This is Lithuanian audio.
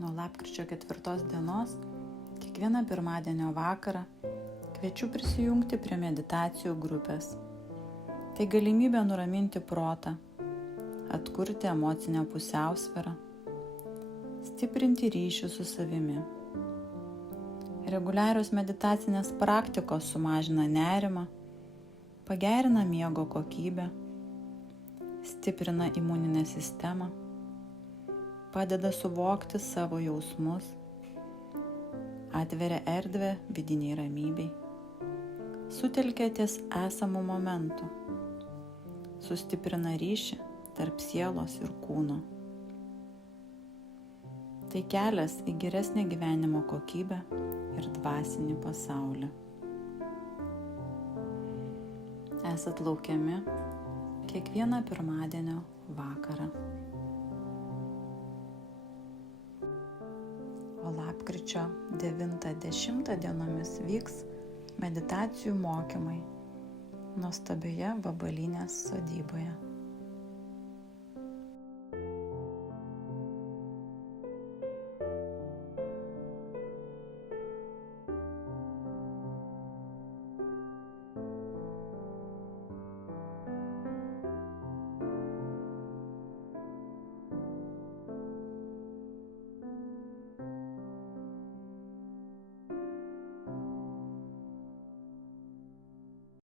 Nuo lapkričio 4 dienos, kiekvieną pirmadienio vakarą, kviečiu prisijungti prie meditacijų grupės. Tai galimybė nuraminti protą, atkurti emocinę pusiausvyrą, stiprinti ryšį su savimi. Reguliarios meditacinės praktikos sumažina nerimą, pagerina miego kokybę, stiprina imuninę sistemą, padeda suvokti savo jausmus, atveria erdvę vidiniai ramybei, sutelkia ties esamų momentų, sustiprina ryšį tarp sielos ir kūno. Tai kelias į geresnę gyvenimo kokybę ir dvasinį pasaulį. Esat laukiami kiekvieną pirmadienio vakarą. O lapkričio 9-10 dienomis vyks meditacijų mokymai nuostabioje Vabalynės sodyboje.